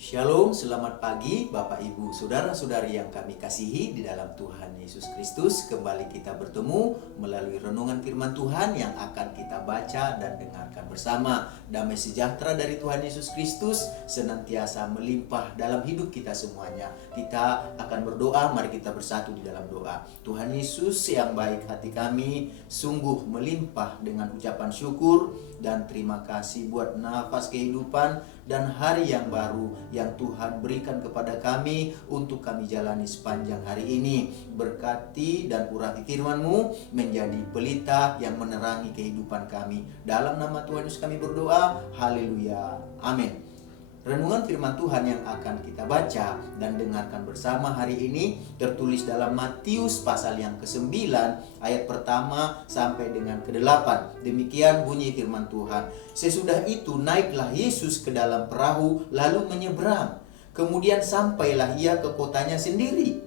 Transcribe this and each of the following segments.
Shalom, selamat pagi Bapak Ibu Saudara-saudari yang kami kasihi di dalam Tuhan Yesus Kristus. Kembali kita bertemu melalui renungan firman Tuhan yang akan kita baca dan dengarkan bersama. Damai sejahtera dari Tuhan Yesus Kristus senantiasa melimpah dalam hidup kita semuanya. Kita akan berdoa, mari kita bersatu di dalam doa. Tuhan Yesus yang baik, hati kami sungguh melimpah dengan ucapan syukur dan terima kasih buat nafas kehidupan dan hari yang baru yang Tuhan berikan kepada kami untuk kami jalani sepanjang hari ini. Berkati dan urapi firman-Mu menjadi pelita yang menerangi kehidupan kami. Dalam nama Tuhan Yesus kami berdoa. Haleluya. Amin. Renungan firman Tuhan yang akan kita baca dan dengarkan bersama hari ini tertulis dalam Matius pasal yang ke-9 ayat pertama sampai dengan ke-8. Demikian bunyi firman Tuhan. Sesudah itu naiklah Yesus ke dalam perahu lalu menyeberang. Kemudian sampailah ia ke kotanya sendiri.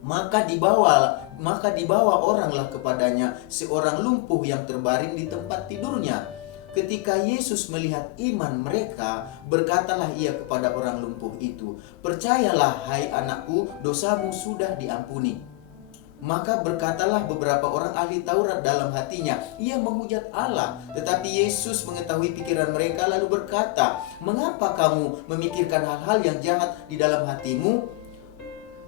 Maka dibawa oranglah kepadanya seorang lumpuh yang terbaring di tempat tidurnya. Ketika Yesus melihat iman mereka, berkatalah ia kepada orang lumpuh itu, "Percayalah, hai anakku, dosamu sudah diampuni." Maka berkatalah beberapa orang ahli Taurat dalam hatinya, "Ia menghujat Allah." Tetapi Yesus mengetahui pikiran mereka lalu berkata, "Mengapa kamu memikirkan hal-hal yang jahat di dalam hatimu?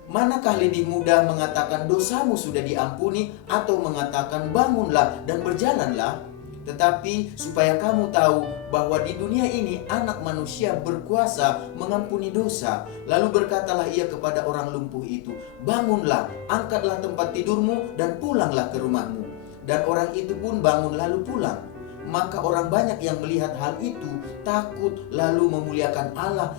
Manakah lebih mudah mengatakan dosamu sudah diampuni atau mengatakan bangunlah dan berjalanlah? Tetapi supaya kamu tahu bahwa di dunia ini anak manusia berkuasa mengampuni dosa." Lalu berkatalah ia kepada orang lumpuh itu, "Bangunlah, angkatlah tempat tidurmu dan pulanglah ke rumahmu." Dan orang itu pun bangun lalu pulang. Maka orang banyak yang melihat hal itu takut lalu memuliakan Allah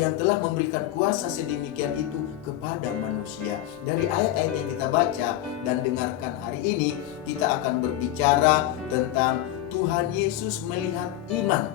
yang telah memberikan kuasa sedemikian itu kepada manusia. Dari ayat-ayat yang kita baca dan dengarkan hari ini, kita akan berbicara tentang Tuhan Yesus melihat iman.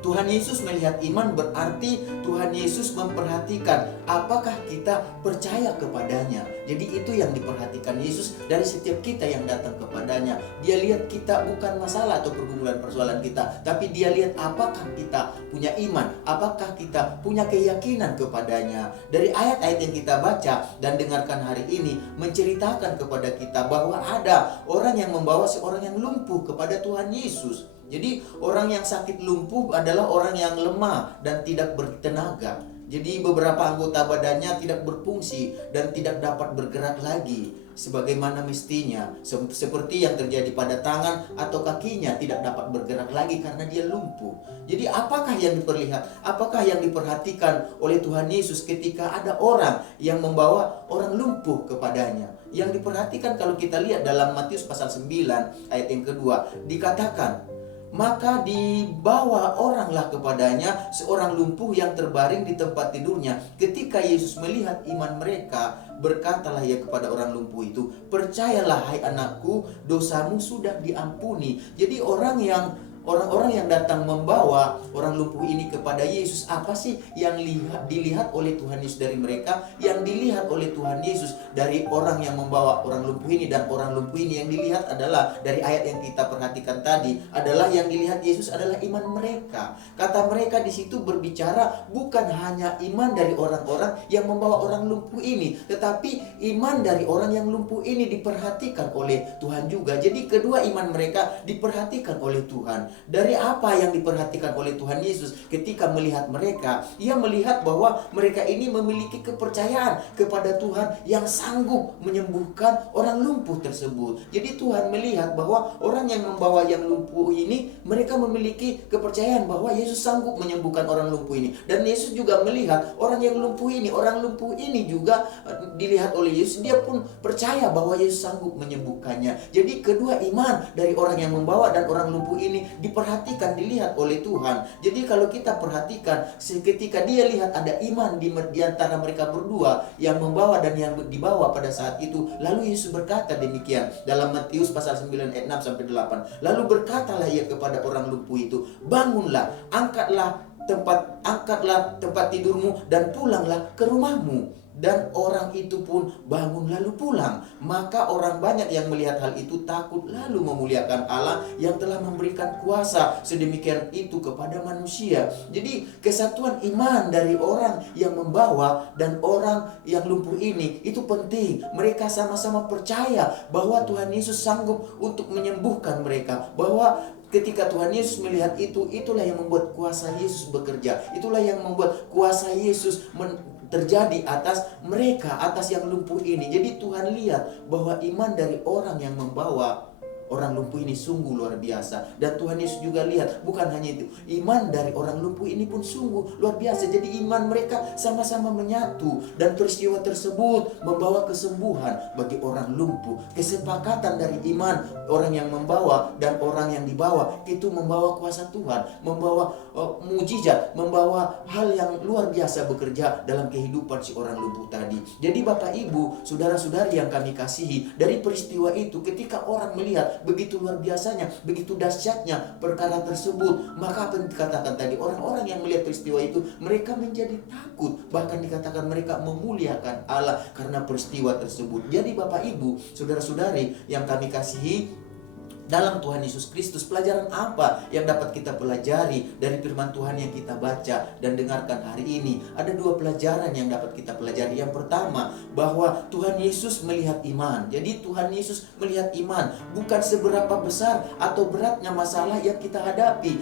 Tuhan Yesus melihat iman berarti Tuhan Yesus memperhatikan apakah kita percaya kepadanya. Jadi itu yang diperhatikan Yesus dari setiap kita yang datang kepadanya. Dia lihat kita bukan masalah atau persoalan kita, tapi dia lihat apakah kita punya iman, apakah kita punya keyakinan kepadanya. Dari ayat-ayat yang kita baca dan dengarkan hari ini menceritakan kepada kita bahwa ada orang yang membawa seorang yang lumpuh kepada Tuhan Yesus. Jadi orang yang sakit lumpuh adalah orang yang lemah dan tidak bertenaga. Jadi beberapa anggota badannya tidak berfungsi dan tidak dapat bergerak lagi sebagaimana mestinya. Seperti yang terjadi pada tangan atau kakinya tidak dapat bergerak lagi karena dia lumpuh. Jadi apakah yang diperhatikan oleh Tuhan Yesus ketika ada orang yang membawa orang lumpuh kepadanya? Yang diperhatikan kalau kita lihat dalam Matius pasal 9 ayat yang kedua dikatakan, maka dibawa oranglah kepadanya seorang lumpuh yang terbaring di tempat tidurnya. Ketika Yesus melihat iman mereka, berkatalah ia kepada orang lumpuh itu, "Percayalah, hai anakku, dosamu sudah diampuni." Jadi orang-orang yang datang membawa orang lumpuh ini kepada Yesus, apa sih yang dilihat oleh Tuhan Yesus dari mereka? Yang dilihat oleh Tuhan Yesus dari orang yang membawa orang lumpuh ini dan orang lumpuh ini, yang dilihat adalah dari ayat yang kita perhatikan tadi adalah yang dilihat Yesus adalah iman mereka. Kata mereka di situ berbicara bukan hanya iman dari orang-orang yang membawa orang lumpuh ini, tetapi iman dari orang yang lumpuh ini diperhatikan oleh Tuhan juga. Jadi kedua iman mereka diperhatikan oleh Tuhan. Dari apa yang diperhatikan oleh Tuhan Yesus ketika melihat mereka? Ia melihat bahwa mereka ini memiliki kepercayaan kepada Tuhan yang sanggup menyembuhkan orang lumpuh tersebut. Jadi Tuhan melihat bahwa orang yang membawa yang lumpuh ini, mereka memiliki kepercayaan bahwa Yesus sanggup menyembuhkan orang lumpuh ini. Dan Yesus juga melihat orang lumpuh ini juga dilihat oleh Yesus, dia pun percaya bahwa Yesus sanggup menyembuhkannya. Jadi kedua iman dari orang yang membawa dan orang lumpuh ini diperhatikan, dilihat oleh Tuhan. Jadi kalau kita perhatikan, ketika dia lihat ada iman di antara mereka berdua, yang membawa dan yang dibawa pada saat itu, lalu Yesus berkata demikian dalam Matius pasal 9 ayat 6 sampai 8. Lalu berkatalah ia kepada orang lumpuh itu, "Bangunlah, angkatlah tempat tidurmu dan pulanglah ke rumahmu." dan orang itu pun bangun lalu pulang. Maka orang banyak yang melihat hal itu takut lalu memuliakan Allah yang telah memberikan kuasa sedemikian itu kepada manusia. Jadi kesatuan iman dari orang yang membawa dan orang yang lumpuh ini itu penting. Mereka sama-sama percaya bahwa Tuhan Yesus sanggup untuk menyembuhkan mereka, bahwa ketika Tuhan Yesus melihat itu, itulah yang membuat kuasa Yesus bekerja. Itulah yang membuat kuasa Yesus terjadi atas mereka, atas yang lumpuh ini. Jadi Tuhan lihat bahwa iman dari orang yang membawa orang lumpuh ini sungguh luar biasa. Dan Tuhan Yesus juga lihat, bukan hanya itu, iman dari orang lumpuh ini pun sungguh luar biasa. Jadi iman mereka sama-sama menyatu, dan peristiwa tersebut membawa kesembuhan bagi orang lumpuh. Kesepakatan dari iman orang yang membawa dan orang yang dibawa itu membawa kuasa Tuhan, membawa mujizat, membawa hal yang luar biasa bekerja dalam kehidupan si orang lumpuh tadi. Jadi Bapak Ibu, saudara-saudari yang kami kasihi, dari peristiwa itu ketika orang melihat begitu luar biasanya, begitu dahsyatnya perkara tersebut, maka apa yang dikatakan tadi, orang-orang yang melihat peristiwa itu mereka menjadi takut, bahkan dikatakan mereka memuliakan Allah karena peristiwa tersebut. Jadi Bapak Ibu, saudara-saudari yang kami kasihi dalam Tuhan Yesus Kristus, pelajaran apa yang dapat kita pelajari dari firman Tuhan yang kita baca dan dengarkan hari ini? Ada dua pelajaran yang dapat kita pelajari. Yang pertama, bahwa Tuhan Yesus melihat iman. Jadi Tuhan Yesus melihat iman, bukan seberapa besar atau beratnya masalah yang kita hadapi,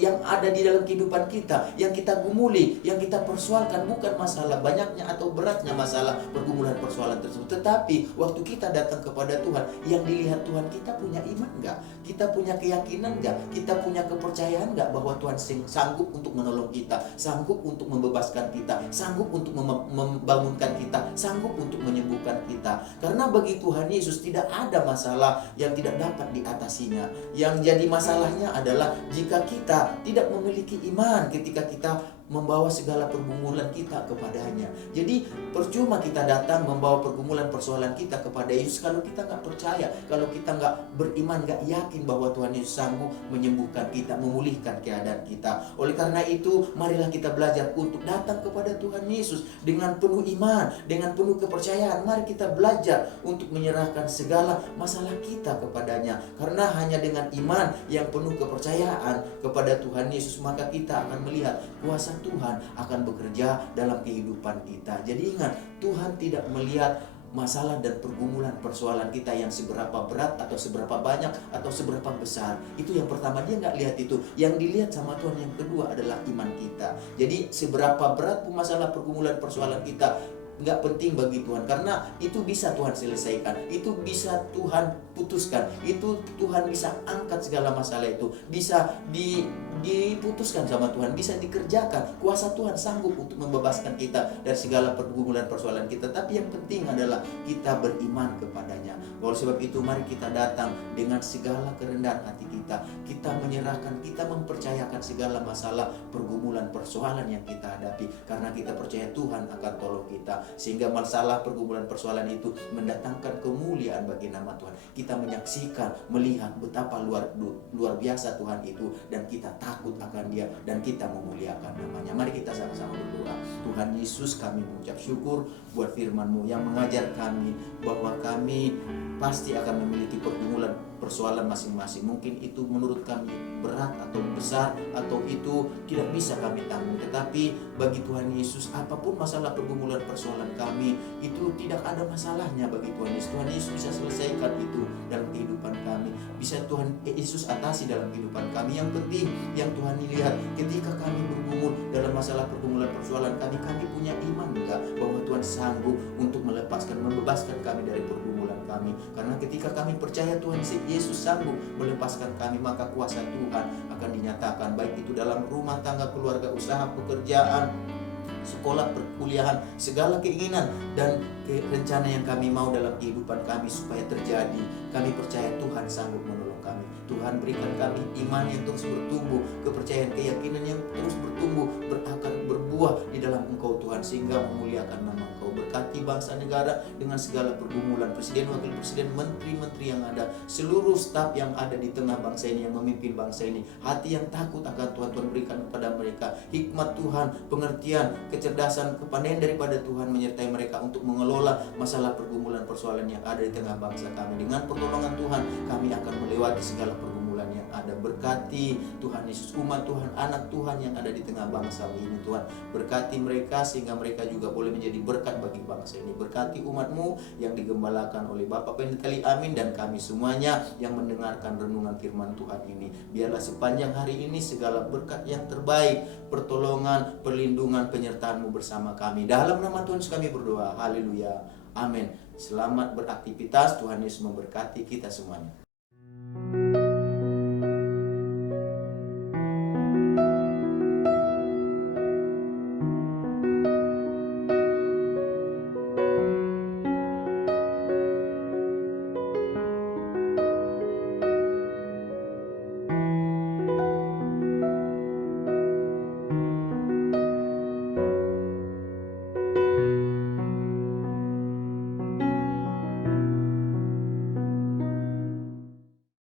yang ada di dalam kehidupan kita, yang kita gumuli, yang kita persoalkan, bukan masalah banyaknya atau beratnya masalah pergumulan persoalan tersebut, tetapi waktu kita datang kepada Tuhan, yang dilihat Tuhan, kita punya iman enggak? Kita punya keyakinan enggak? Kita punya kepercayaan enggak bahwa Tuhan sanggup untuk menolong kita, sanggup untuk membebaskan kita, sanggup untuk membangunkan kita, sanggup untuk menyembuhkan kita? Karena bagi Tuhan Yesus tidak ada masalah yang tidak dapat diatasinya. Yang jadi masalahnya adalah jika kita tidak memiliki iman ketika kita membawa segala pergumulan kita kepadanya. Jadi percuma kita datang membawa pergumulan persoalan kita kepada Yesus kalau kita nggak percaya, kalau kita nggak beriman, nggak yakin bahwa Tuhan Yesus sanggup menyembuhkan kita, memulihkan keadaan kita. Oleh karena itu, marilah kita belajar untuk datang kepada Tuhan Yesus dengan penuh iman, dengan penuh kepercayaan. Mari kita belajar untuk menyerahkan segala masalah kita kepadanya. Karena hanya dengan iman yang penuh kepercayaan kepada Tuhan Yesus, maka kita akan melihat kuasa Tuhan akan bekerja dalam kehidupan kita. Jadi ingat, Tuhan tidak melihat masalah dan pergumulan persoalan kita yang seberapa berat atau seberapa banyak atau seberapa besar. Itu yang pertama, dia nggak lihat itu. Yang dilihat sama Tuhan yang kedua adalah iman kita. Jadi seberapa berat pun masalah pergumulan persoalan kita, nggak penting bagi Tuhan, karena itu bisa Tuhan selesaikan, itu bisa Tuhan putuskan, itu Tuhan bisa angkat segala masalah itu, bisa diputuskan sama Tuhan, bisa dikerjakan. Kuasa Tuhan sanggup untuk membebaskan kita dari segala pergumulan persoalan kita. Tapi yang penting adalah kita beriman kepadanya. Oleh sebab itu, mari kita datang dengan segala kerendahan hati kita. Kita menyerahkan, kita mempercayakan segala masalah, pergumulan persoalan yang kita hadapi, karena kita percaya Tuhan akan tolong kita. Sehingga masalah pergumulan persoalan itu mendatangkan kemuliaan bagi nama Tuhan. Kita menyaksikan, melihat betapa luar biasa Tuhan itu, dan kita takut akan Dia, dan kita memuliakan namanya. Mari kita sama-sama berdoa. Tuhan Yesus, kami mengucap syukur buat firman-Mu yang mengajar kami bahwa kami pasti akan memiliki pergumulan persoalan masing-masing. Mungkin itu menurut kami berat atau besar, atau itu tidak bisa kami tanggung. Tetapi bagi Tuhan Yesus, apapun masalah pergumulan persoalan kami, itu tidak ada masalahnya bagi Tuhan Yesus. Tuhan Yesus bisa selesaikan itu dalam kehidupan kami. Bisa Tuhan Yesus atasi dalam kehidupan kami. Yang penting yang Tuhan lihat, ketika kami bergumul dalam masalah pergumulan persoalan kami punya iman enggak bahwa Tuhan sanggup untuk melepaskan, membebaskan kami dari pergumulan kami. Karena ketika kami percaya Tuhan Yesus sanggup melepaskan kami, maka kuasa Tuhan akan dinyatakan, baik itu dalam rumah tangga, keluarga, usaha, pekerjaan, sekolah, perkuliahan, segala keinginan dan rencana yang kami mau dalam kehidupan kami supaya terjadi. Kami percaya Tuhan sanggup menolong kami. Tuhan berikan kami iman yang terus bertumbuh, kepercayaan, keyakinan yang terus bertumbuh, berakar, berbuah di dalam Engkau Tuhan, sehingga memuliakan nama Engkau. Berkati memberkati bangsa negara dengan segala pergumulan, presiden, wakil presiden, menteri-menteri yang ada, seluruh staf yang ada di tengah bangsa ini, yang memimpin bangsa ini. Hati yang takut akan Tuhan, Tuhan berikan kepada mereka hikmat Tuhan, pengertian, kecerdasan, kepandaian daripada Tuhan menyertai mereka untuk mengelola masalah pergumulan persoalan yang ada di tengah bangsa kami. Dengan pertolongan Tuhan, kami akan melewati segala pergumulan yang ada. Berkati Tuhan Yesus, umat Tuhan, anak Tuhan yang ada di tengah bangsa ini Tuhan. Berkati mereka sehingga mereka juga boleh menjadi berkat bagi bangsa ini. Berkati umat-Mu yang digembalakan oleh Bapak Pendeta Lee Amin dan kami semuanya yang mendengarkan renungan firman Tuhan ini. Biarlah sepanjang hari ini segala berkat yang terbaik, pertolongan, perlindungan, penyertaan-Mu bersama kami. Dalam nama Tuhan Yesus kami berdoa. Haleluya. Amin. Selamat beraktivitas. Tuhan Yesus memberkati kita semuanya.